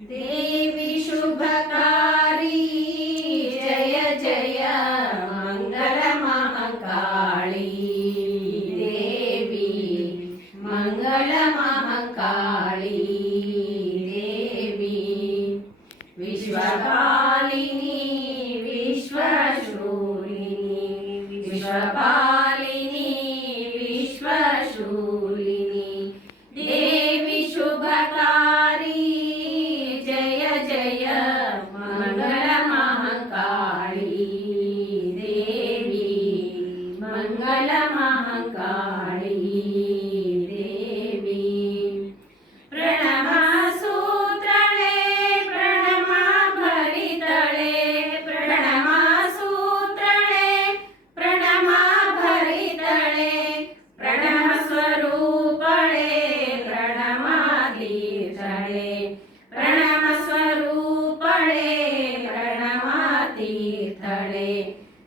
देवी शुभकारी जय जय मंगल महाकाळी देवी मंगल महाकाळी देवी विश्वपालिनी विश्वशूलिनी विश्वपालिनी विश्वशूलिनी।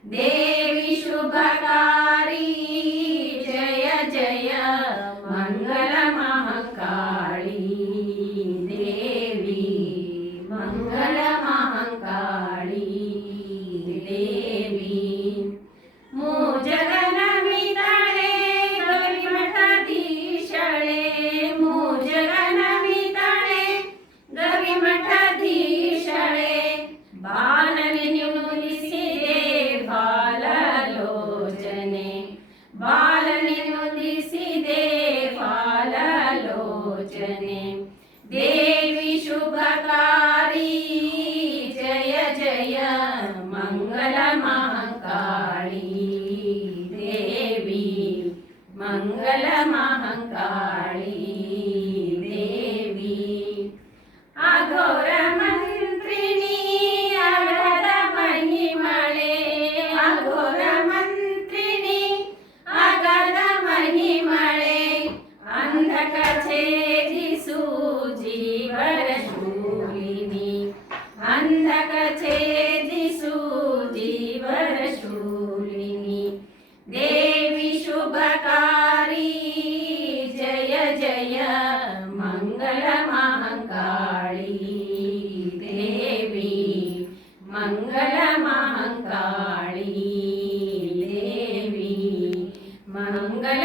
देवी शुभकारी जय जय मंगल महाकाळी देवी मंगल महाकाळी देवी मोजगन मितळे गविमठाधीशळे। मोजगन मितळे गविमठाधीशळे। बालने बालेनेवी शुभकारी जय जय मङ्गलमहङ्काळी देवी मङ्गलमहङ्काळी மகங்காளி தேவி. மங்கள